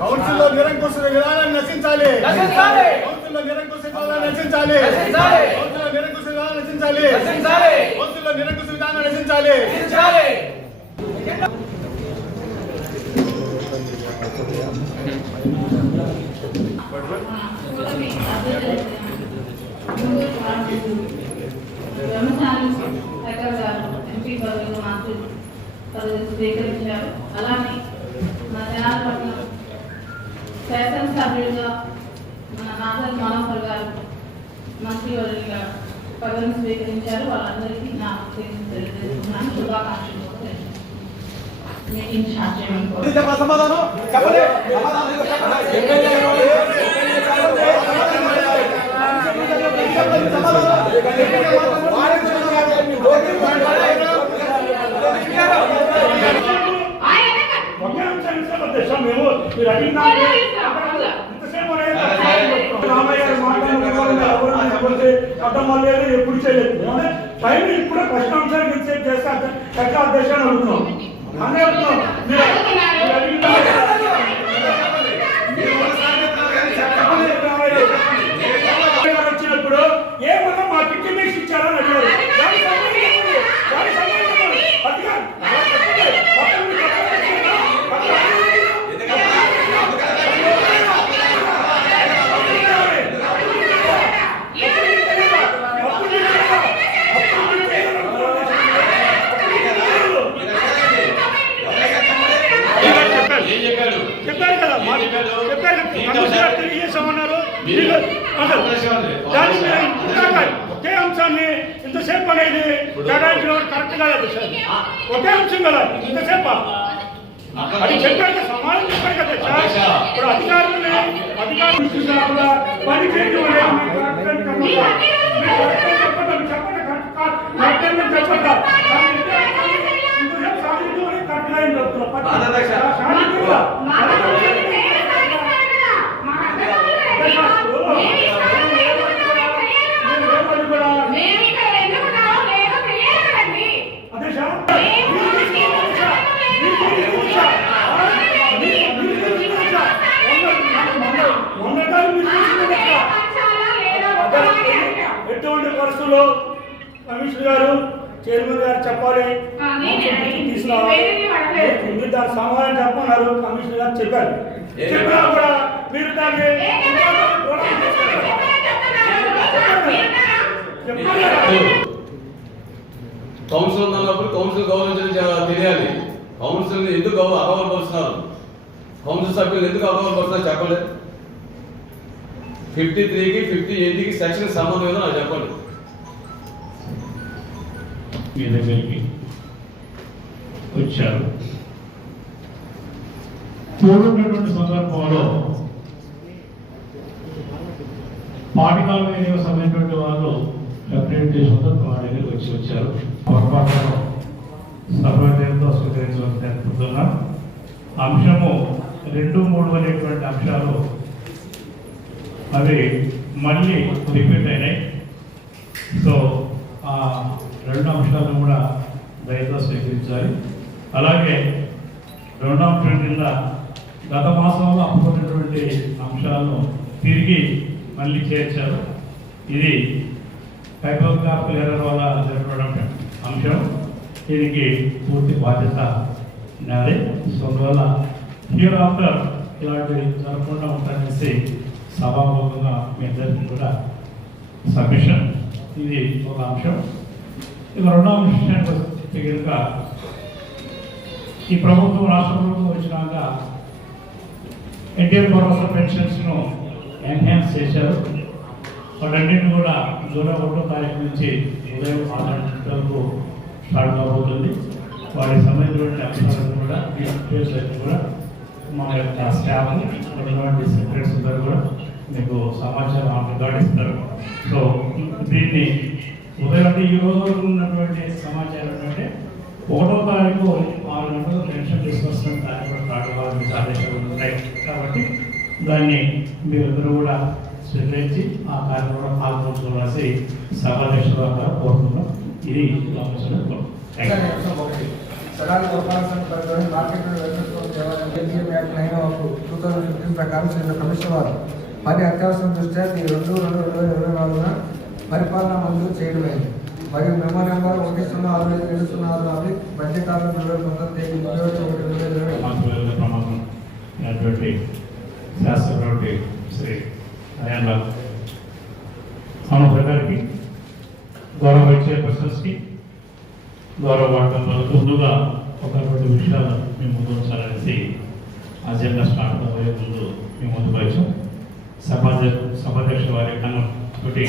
కౌన్సిల్లో నిరంకుశ విధానాన్ని నశించాలి. కౌన్సిల్లో నిరంకుశ విధానాన్ని నశించాలి. కౌన్సిల్లో నిరంకుశ విధానాన్ని నశించాలి. కౌన్సిల్లో నిరంకుశ విధానాన్ని నశించాలి. ఎంపీ పదవులు మాకు స్వీకరించారు. అలానే మన జనాలపట్నం శాసనసభ్యులుగా మన నాగర్ మనోహర్ గారు మంత్రివర్యులుగా పదవిని స్వీకరించారు. వాళ్ళందరికీ నా తెలియజేస్తున్నాను. శుభాకాంక్షలు. మీటింగ్ స్టార్ట్ చేయమని ఎప్పుడు చేయలేదు. టైం ఇప్పుడు ఫస్ట్ అంశానికి ఇన్సెట్ చేస్తే ఎట్లా అధ్యక్షాన్ని అడుగుతున్నాం అనే వచ్చినప్పుడు ఏమన్నా మా కిట్టి మీకు ఇచ్చారని అడిగారు. తెలియజేసామన్నారు. ఒకే అంశాన్ని ఇంతసేపు అనేది కేటాయించిన కరెక్ట్ కాదు. ఒకే అంశం కదా ఇంతసేపు అది చెప్పాక సమానం చెప్పారు కదా. ఇప్పుడు అధికారులని అధికారులు పని చేయడం ఎటువంటి పరిస్థితుల్లో కమిషనర్ గారు చైర్మన్ గారు చెప్పాలి తీసుకురావాలి. మీరు దాని సమాధానం చెప్పన్నారు. కమిషనర్ గారు చెప్పారు. చెప్పినా కూడా మీరు దాన్ని కౌన్సిల్ ఉన్నప్పుడు కౌన్సిల్ గౌరవించడం తెలియాలి. కౌన్సిల్ ఎందుకు అగౌరవపరుస్తున్నారు? కౌన్సిల్ సభ్యులు ఎందుకు అగౌరవపరుస్తున్నారు చెప్పండి. 53కి 58కి సెక్షన్ సంబంధం ఏదో నాకు చెప్పండి. మీ దగ్గరికి వచ్చారు. చూడటువంటి సందర్భంలో పాఠకాల సమయటువంటి వాళ్ళు రిప్రజెంటేషన్తో మా దగ్గరికి వచ్చారు. పొరపాటులో సభ్యులతో స్వీకరించవలసిన అంశము 2, 3 అనేటువంటి అంశాలు అవి మళ్ళీ రిపీట్ అయినాయి. సో ఆ 2 అంశాలను కూడా దయతో స్వీకరించాలి. అలాగే 2వ అంశం కింద గత మాసంలో అప్పుకున్నటువంటి అంశాలను తిరిగి మళ్ళీ చేర్చారు. ఇది టైపోగ్రాఫికల్ ఎర్రర్ వల్ల జరగడం అంశం. దీనికి పూర్తి బాధ్యత నాది. సో అందువల్ల హియర్ ఆఫ్టర్ ఇలాంటివి జరగకుండా ఉంటాయనేసి సభాముఖంగా మీ అందరికీ కూడా సబ్మిషన్. ఇది ఒక అంశం. ఇక 2వ విషయానికి వస్తే కనుక ఈ ప్రభుత్వం రాష్ట్ర ప్రభుత్వం వచ్చినాక ఎన్టీఆర్ భరోసా పెన్షన్స్ను ఎన్హాన్స్ చేశారు. వాటన్నింటినీ కూడా జూలై 1వ తారీఖు నుంచి ఉదయం 6 గంటలకు స్టార్ట్ కాబోతుంది. వాటికి సంబంధించినటువంటి అంశాలను కూడా ఈ అప్డేట్స్ కూడా మా యొక్క స్టాఫ్ ఉన్నటువంటి సెక్రటరీస్ అందరూ కూడా మీకు సమాచారం రికార్డ్ ఇస్తారు. సో దీన్ని ఉదయం ఈ రోజు ఉన్నటువంటి సమాచారం ఏంటంటే 1వ తారీఖు 6 గంటలు పెన్షన్ తీసుకొస్తున్న దాన్ని కూడా స్టార్ట్ కావాలని ఆదేశాలు ఉన్నాయి కాబట్టి దాన్ని మీరందరూ కూడా స్వీకరించి ఆ కార్యక్రమం పాల్గొనవలసి సభాధ్యక్షులుగా కోరుతున్నాం. ఇది సగాలి గోపాలస్వామి పరిధిలోని మార్కెట్ కేజీఎం యాక్ట్ 9/2015 ప్రకారం శ్రీ కమిషన్ వారు పని అత్యవసరం దృష్ట్యా 2/2/2024 పరిపాలన మంజూరు చేయడమైంది. మరియు మెమో నెంబర్ 1065706 బడ్జెట్ ఆర్డర్ 2019 తేదీ 21/1/2020 ప్రమాదం శాస్త్రపతి శ్రీ అయాన్ మనోహర్ గారికి, గౌరవ వైస్ చైర్పర్సన్స్కి, గౌరవ వార్డు మెంబర్లకు ముందుగా ఒక 2 విషయాలు మేము ముందు ఉంచాలనేసి అజెండా స్టార్ట్ అయ్యే ముందు మేము ముందుకు వచ్చాం. సభాధ్యక్షుల వారి